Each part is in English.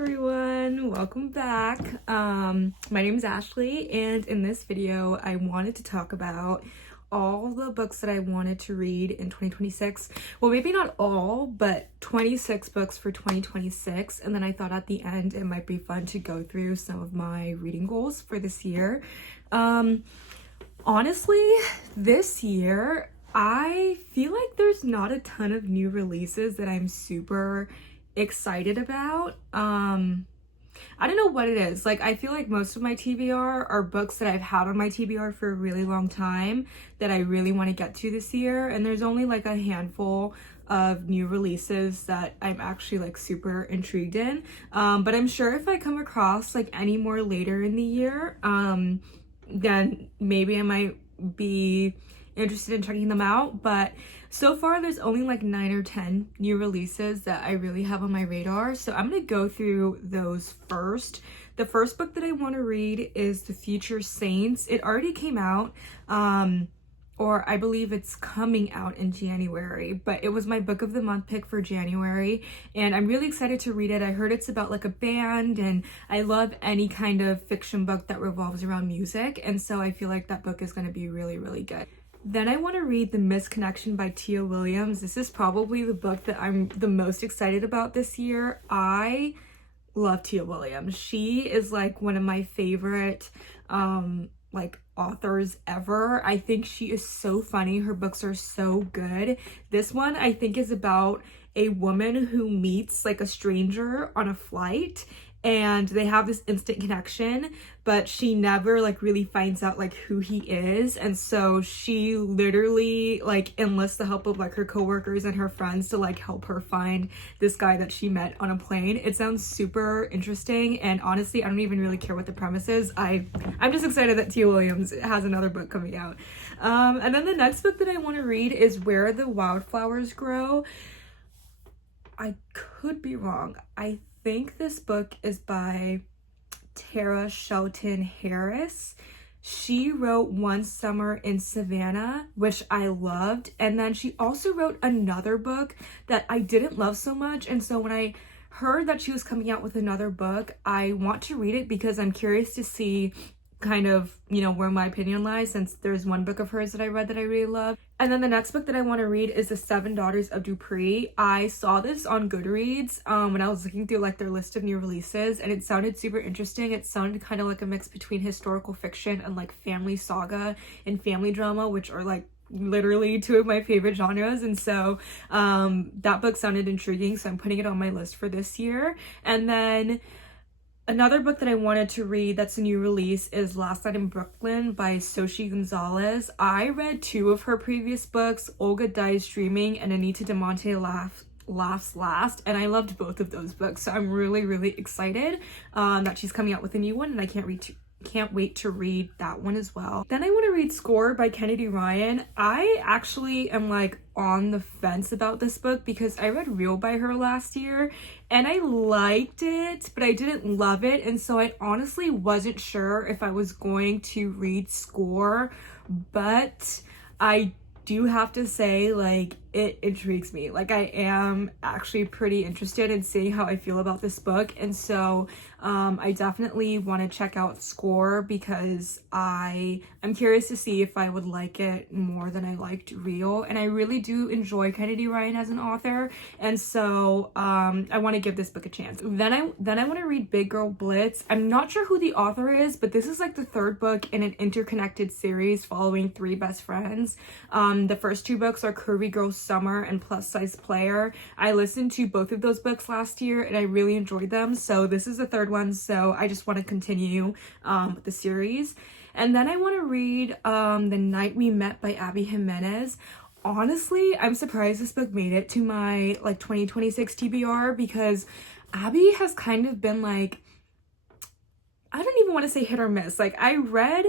everyone, welcome back. My name is Ashley, and in this video I wanted to talk about all the books that I wanted to read in 2026. Well, maybe not all, but 26 books for 2026. And then I thought at the end it might be fun to go through some of my reading goals for this year. Honestly, this year I feel like there's not a ton of new releases that I'm super excited about. I don't know what it is. Like, I feel like most of my TBR are books that I've had on my TBR for a really long time that I really want to get to this year, and there's only like a handful of new releases that I'm actually like super intrigued in. But I'm sure if I come across like any more later in the year, then maybe I might be interested in checking them out. But so far there's only like 9 or 10 new releases that I really have on my radar, so I'm gonna go through those first. The first book that I want to read is The Future Saints. It already came out, or I believe it's coming out in January, but it was my book of the month pick for January, and I'm really excited to read it. I heard it's about like a band, and I love any kind of fiction book that revolves around music, and so I feel like that book is going to be really, really good. Then I want to read The Misconnection by Tia Williams. This is probably the book that I'm the most excited about this year. I love Tia Williams. She is like one of my favorite like authors ever. I think she is so funny. Her books are so good. This one I think is about a woman who meets like a stranger on a flight, and they have this instant connection, but she never like really finds out like who he is, and so she literally like enlists the help of like her coworkers and her friends to like help her find this guy that she met on a plane. It sounds super interesting, and honestly I don't even really care what the premise is. I'm just excited that Tia Williams has another book coming out. And then the next book that I want to read is Where the Wildflowers Grow. I could be wrong. I think this book is by Tara Shelton Harris. She wrote One Summer in Savannah, which I loved, and then she also wrote another book that I didn't love so much, and so when I heard that she was coming out with another book, I want to read it because I'm curious to see kind of, you know, where my opinion lies, since there's one book of hers that I read that I really love. And then the next book that I want to read is The Seven Daughters of Dupree. I saw this on Goodreads when I was looking through like their list of new releases, and it sounded super interesting. It sounded kind of like a mix between historical fiction and like family saga and family drama, which are like literally two of my favorite genres, and so that book sounded intriguing, so I'm putting it on my list for this year. And then another book that I wanted to read that's a new release is Last Night in Brooklyn by Xochitl Gonzalez. I read 2 of her previous books, Olga Dies Dreaming and Anita de Monte Laughs Last, and I loved both of those books, so I'm really, really excited that she's coming out with a new one, and I can't wait to read that one as well. Then I want to read Score by Kennedy Ryan. I actually am like on the fence about this book because I read Real by her last year and I liked it, but I didn't love it, and so I honestly wasn't sure if I was going to read Score, but I do have to say, like, it intrigues me. Like, I am actually pretty interested in seeing how I feel about this book, and so I definitely want to check out Score because I'm curious to see if I would like it more than I liked Real, and I really do enjoy Kennedy Ryan as an author, and so I want to give this book a chance. Then I want to read Big Girl Blitz. I'm not sure who the author is, but this is like the 3rd book in an interconnected series following 3 best friends. The first 2 books are Curvy Girl Summer and Plus Size Player. I listened to both of those books last year and I really enjoyed them, so this is the 3rd one, so I just want to continue with the series. And then I want to read The Night We Met by Abby Jimenez. Honestly, I'm surprised this book made it to my like 2026 TBR because Abby has kind of been like, I don't even want to say hit or miss. Like, I read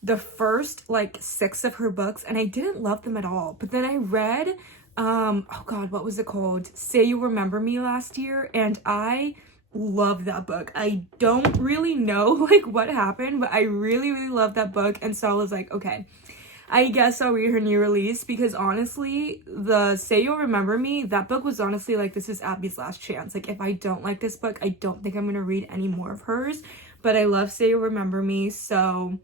the first like 6 of her books and I didn't love them at all, but then I read oh god, what was it called, Say You Remember Me last year, and I love that book. I don't really know like what happened, but I really, really love that book, and so I was like, okay, I guess I'll read her new release, because honestly, the Say You'll Remember Me, that book was honestly like, this is Abby's last chance. Like, if I don't like this book, I don't think I'm gonna read any more of hers. But I love Say You'll Remember Me, so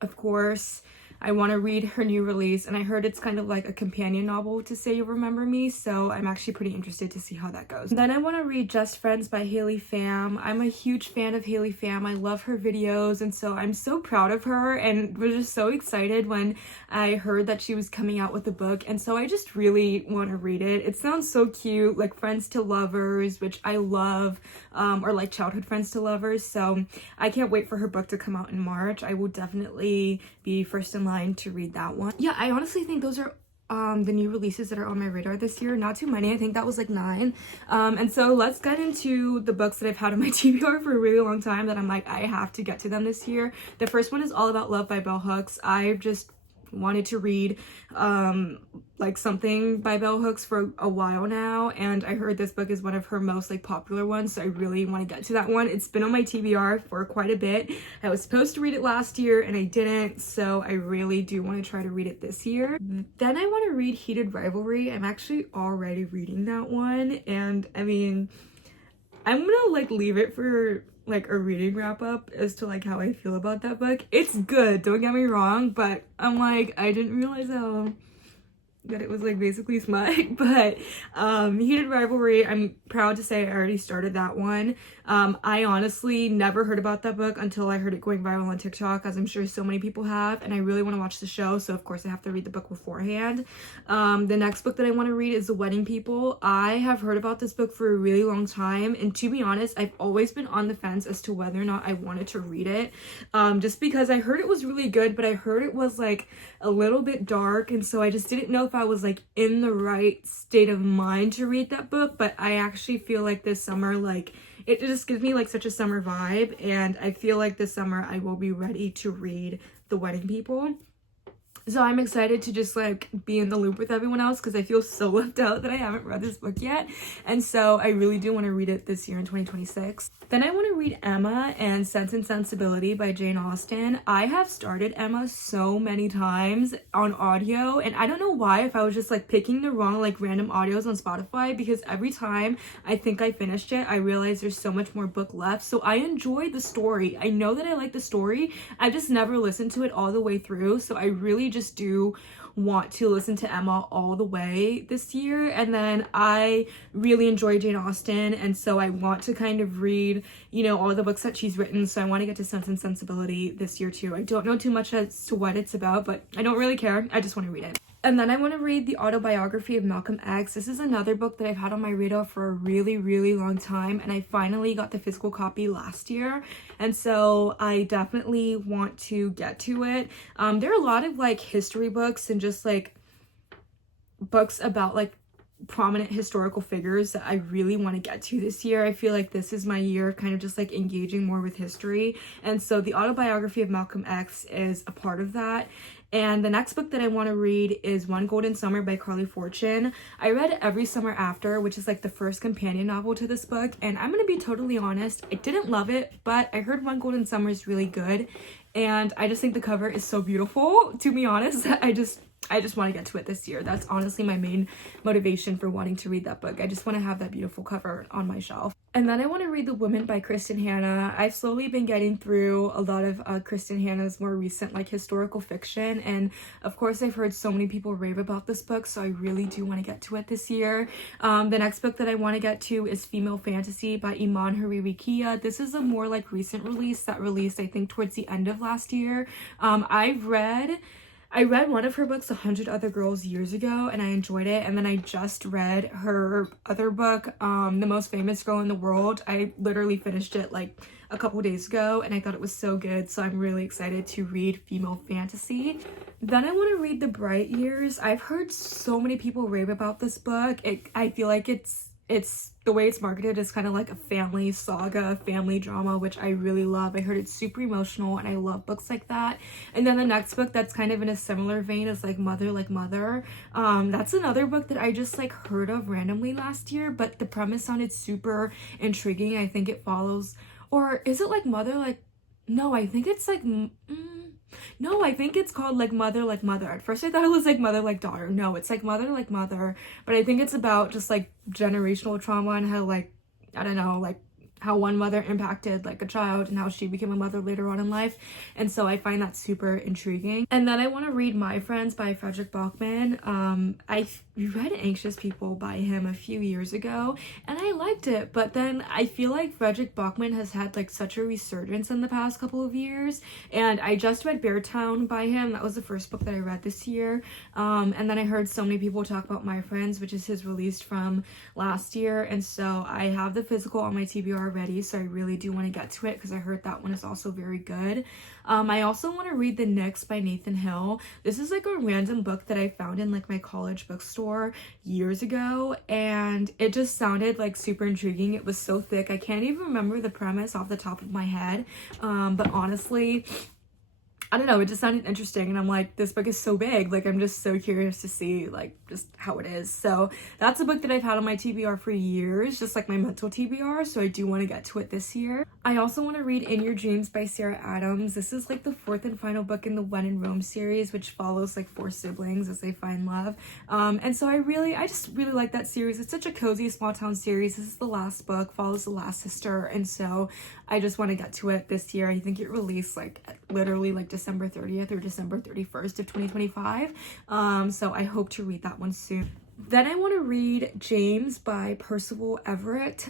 of course I want to read her new release, and I heard it's kind of like a companion novel to Say You'll Remember Me, so I'm actually pretty interested to see how that goes. Then I want to read Just Friends by Haley Pham. I'm a huge fan of Haley Pham. I love her videos, and so I'm so proud of her, and was just so excited when I heard that she was coming out with a book, and so I just really want to read it. It sounds so cute, like Friends to Lovers, which I love, or like childhood friends to lovers, so I can't wait for her book to come out in March. I will definitely be first in line to read that one. Yeah, I honestly think those are the new releases that are on my radar this year. Not too many. I think that was like 9. And so let's get into the books that I've had on my TBR for a really long time that I'm like, I have to get to them this year. The first one is All About Love by Bell Hooks. I've just wanted to read like something by Bell Hooks for a while now, and I heard this book is one of her most like popular ones, so I really want to get to that one. It's been on my TBR for quite a bit. I was supposed to read it last year and I didn't, so I really do want to try to read it this year. Then I want to read Heated Rivalry. I'm actually already reading that one, and I mean, I'm gonna like leave it for like a reading wrap up as to like how I feel about that book. It's good, don't get me wrong, but I'm like, I didn't realize how that it was like basically smut. But Heated Rivalry, I'm proud to say I already started that one. I honestly never heard about that book until I heard it going viral on TikTok, as I'm sure so many people have, and I really want to watch the show, so of course I have to read the book beforehand. The next book that I want to read is The Wedding People. I have heard about this book for a really long time, and to be honest, I've always been on the fence as to whether or not I wanted to read it, just because I heard it was really good, but I heard it was like a little bit dark, and so I just didn't know if I was like in the right state of mind to read that book. But I actually feel like this summer, like it just gives me like such a summer vibe, and I feel like this summer I will be ready to read The Wedding People. So I'm excited to just like be in the loop with everyone else, because I feel so left out that I haven't read this book yet. And so I really do want to read it this year in 2026. Then I want to read Emma and Sense and Sensibility by Jane Austen. I have started Emma so many times on audio, and I don't know why, if I was just like picking the wrong like random audios on Spotify, because every time I think I finished it, I realize there's so much more book left. So I enjoy the story. I know that I like the story. I just never listened to it all the way through. So I really just do want to listen to Emma all the way this year. And then I really enjoy Jane Austen, and so I want to kind of read, you know, all the books that she's written. So I want to get to Sense and Sensibility this year too. I don't know too much as to what it's about, but I don't really care. I just want to read it. And then I want to read The Autobiography of Malcolm X. This is another book that I've had on my radar for a really, really long time, and I finally got the physical copy last year, and so I definitely want to get to it. There are a lot of like history books and just like books about like prominent historical figures that I really want to get to this year. I feel like this is my year kind of just like engaging more with history, and so The Autobiography of Malcolm X is a part of that. And the next book that I want to read is One Golden Summer by Carly Fortune. I read Every Summer After, which is like the first companion novel to this book, and I'm gonna be totally honest, I didn't love it, but I heard One Golden Summer is really good, and I just think the cover is so beautiful. To be honest, I just want to get to it this year. That's honestly my main motivation for wanting to read that book. I just want to have that beautiful cover on my shelf. And then I want to read The Woman by Kristen Hanna. I've slowly been getting through a lot of Kristen Hanna's more recent like historical fiction, and of course I've heard so many people rave about this book, so I really do want to get to it this year. The next book that I want to get to is Female Fantasy by Iman Hariri Kia. This is a more like recent release that released I think towards the end of last year. I read one of her books, 100 Other Girls, years ago, and I enjoyed it. And then I just read her other book, The Most Famous Girl in the World. I literally finished it like a couple days ago, and I thought it was so good. So I'm really excited to read Female Fantasy. Then I want to read The Bright Years. I've heard so many people rave about this book. I feel like it's the way it's marketed is kind of like a family saga, family drama, which I really love. I heard it's super emotional, and I love books like that. And then the next book that's kind of in a similar vein is like Mother Like Mother. That's another book that I just like heard of randomly last year, but the premise sounded super intriguing. I think it follows, or is it like Mother Like, no, I think it's like No, I think it's called like Mother Like Mother. At first I thought it was like Mother Like Daughter. No, it's like Mother Like Mother, but I think it's about just like generational trauma and how like, I don't know, like how one mother impacted like a child and how she became a mother later on in life. And so I find that super intriguing. And then I want to read My Friends by Frederick Bachman. I read Anxious People by him a few years ago and I liked it, but then I feel like Frederick Bachman has had like such a resurgence in the past couple of years, and I just read Beartown by him. That was the first book that I read this year. And then I heard so many people talk about My Friends, which is his release from last year, and so I have the physical on my TBR already, so I really do want to get to it because I heard that one is also very good. I also want to read The Nyx by Nathan Hill. This is like a random book that I found in like my college bookstore years ago, and it just sounded like super intriguing. It was so thick. I can't even remember the premise off the top of my head, but honestly, I don't know, it just sounded interesting, and I'm like, this book is so big, like I'm just so curious to see like just how it is. So that's a book that I've had on my TBR for years, just like my mental TBR, so I do want to get to it this year. I also want to read In Your Dreams by Sarah Adams. This is like the fourth and final book in the When in Rome series, which follows like four siblings as they find love. And so I just really like that series. It's such a cozy small town series. This is the last book, follows the last sister, and so I just want to get to it this year. I think it released like literally like December 30th or December 31st of 2025. So I hope to read that one soon. Then I want to read James by Percival Everett.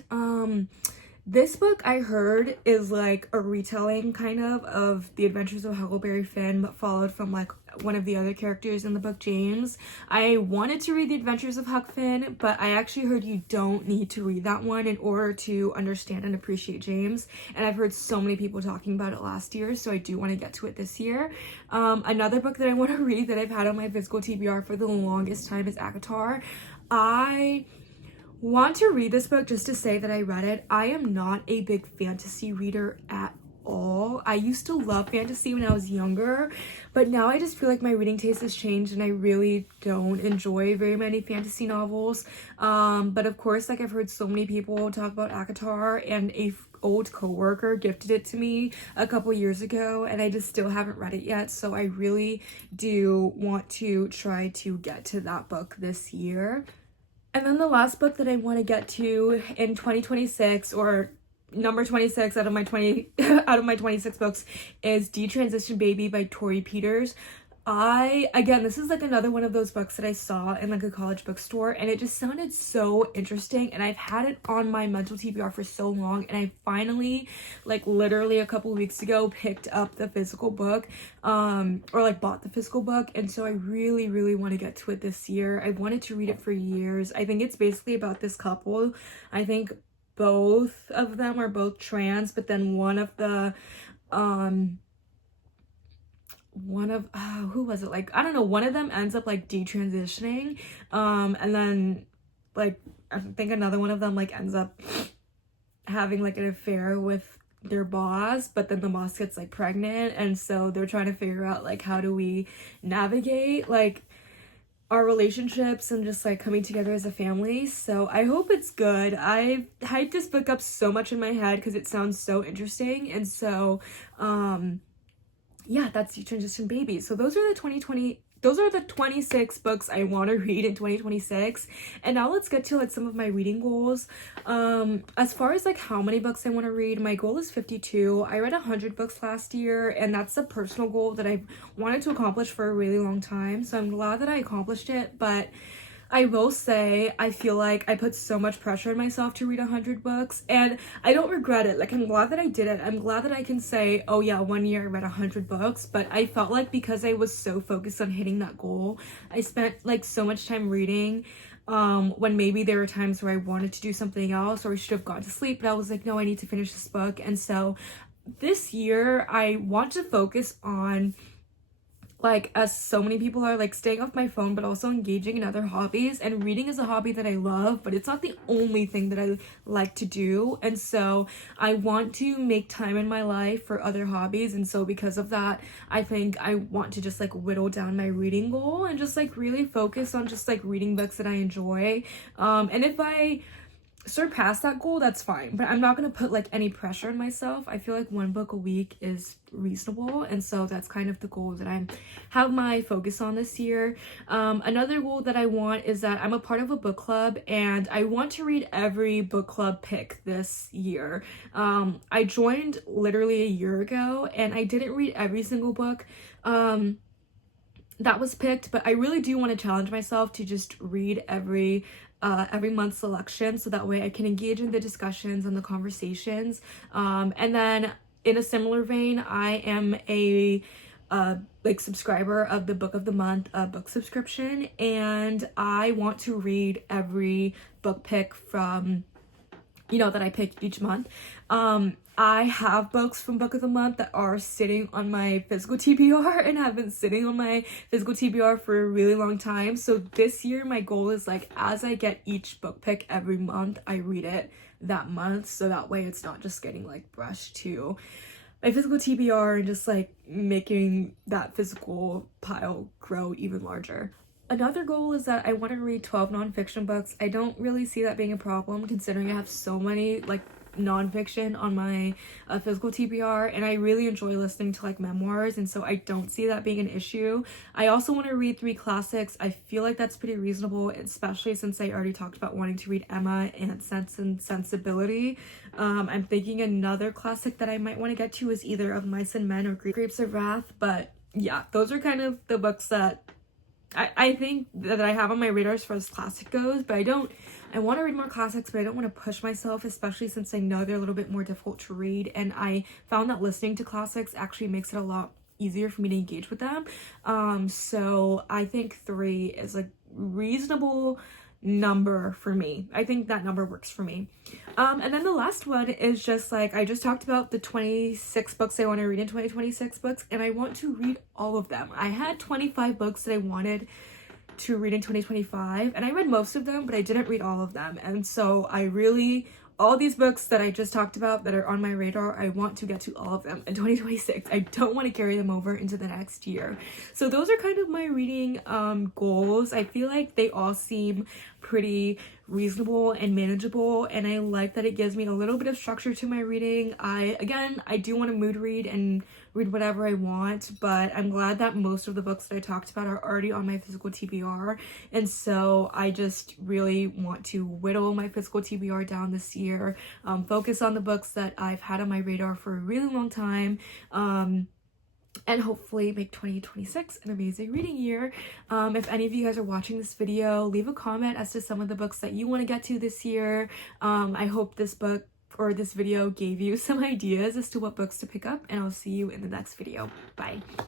This book I heard is like a retelling kind of The Adventures of Huckleberry Finn, but followed from like one of the other characters in the book, James. I wanted to read The Adventures of Huck Finn, but I actually heard you don't need to read that one in order to understand and appreciate James. And I've heard so many people talking about it last year, so I do want to get to it this year. Another book that I want to read that I've had on my physical TBR for the longest time is ACOTAR. I want to read this book just to say that I read it. I am not a big fantasy reader at all. I used to love fantasy when I was younger, but now I just feel like my reading taste has changed and I really don't enjoy very many fantasy novels. But of course, like I've heard so many people talk about ACOTAR, and a old coworker gifted it to me a couple years ago, and I just still haven't read it yet, so I really do want to try to get to that book this year. And then the last book that I want to get to in 2026, or number 26 out of my 26 books, is Detransition Baby by Tori Peters. Again, this is like another one of those books that I saw in like a college bookstore, and it just sounded so interesting, and I've had it on my mental TBR for so long, and I finally, like literally a couple weeks ago, picked up the physical book, or like bought the physical book, and so I really, really want to get to it this year. I wanted to read it for years. I think it's basically about this couple. I think both of them are both trans, but then one of who was it, like I don't know, one of them ends up like detransitioning, and then like I think another one of them like ends up having like an affair with their boss, but then the boss gets like pregnant, and so they're trying to figure out like how do we navigate like our relationships and just like coming together as a family. So I hope it's good. I've hyped this book up so much in my head because it sounds so interesting, and so yeah, that's Detransition Baby. So those are the 26 books I want to read in 2026. And now let's get to like some of my reading goals. As far as like how many books I want to read, my goal is 52. I read 100 books last year, and that's a personal goal that I've wanted to accomplish for a really long time. So I'm glad that I accomplished it, but I will say I feel like I put so much pressure on myself to read 100 books, and I don't regret it. Like, I'm glad that I did it. I'm glad that I can say, oh yeah, one year I read 100 books, but I felt like because I was so focused on hitting that goal, I spent like so much time reading when maybe there were times where I wanted to do something else or I should have gone to sleep, but I was like, no, I need to finish this book. And so this year I want to focus on, like, as so many people are, like, staying off my phone, but also engaging in other hobbies. And reading is a hobby that I love, but it's not the only thing that I like to do. And so I want to make time in my life for other hobbies. And so because of that, I think I want to just like whittle down my reading goal and just like really focus on just like reading books that I enjoy. And if I surpass that goal, that's fine, but I'm not gonna put like any pressure on myself. I feel like one book a week is reasonable, and so that's kind of the goal that I have my focus on this year. Another goal that I want is that I'm a part of a book club, and I want to read every book club pick this year. I joined literally a year ago, and I didn't read every single book that was picked, but I really do want to challenge myself to just read every month's selection, so that way I can engage in the discussions and the conversations. And then in a similar vein, I am a like subscriber of the Book of the Month book subscription, and I want to read every book pick from, you know, that I pick each month. I have books from Book of the Month that are sitting on my physical TBR and have been sitting on my physical TBR for a really long time. So this year my goal is like, as I get each book pick every month, I read it that month, so that way it's not just getting like brushed to my physical TBR and just like making that physical pile grow even larger. Another goal is that I want to read 12 nonfiction books. I don't really see that being a problem, considering I have so many like nonfiction on my physical TBR, and I really enjoy listening to like memoirs, and so I don't see that being an issue. I also want to read 3 classics. I feel like that's pretty reasonable, especially since I already talked about wanting to read Emma and Sense and Sensibility. I'm thinking another classic that I might want to get to is either Of Mice and Men or Grapes of Wrath, but yeah, those are kind of the books that I think that I have on my radar as far as classic goes, but I want to read more classics, but I don't want to push myself, especially since I know they're a little bit more difficult to read, and I found that listening to classics actually makes it a lot easier for me to engage with them. So I think 3 is a reasonable number for me. I think that number works for me. And then the last one is just like, I just talked about the 26 books I want to read in 2026 books, and I want to read all of them. I had 25 books that I wanted to read in 2025, and I read most of them, but I didn't read all of them. And so I really, all these books that I just talked about that are on my radar, I want to get to all of them in 2026. I don't want to carry them over into the next year. So those are kind of my reading goals. I feel like they all seem pretty reasonable and manageable, and I like that it gives me a little bit of structure to my reading. I do want to mood read and read whatever I want, but I'm glad that most of the books that I talked about are already on my physical TBR, and so I just really want to whittle my physical TBR down this year, focus on the books that I've had on my radar for a really long time, and hopefully make 2026 an amazing reading year. If any of you guys are watching this video, leave a comment as to some of the books that you want to get to this year. I hope this book or this video gave you some ideas as to what books to pick up, and I'll see you in the next video. Bye.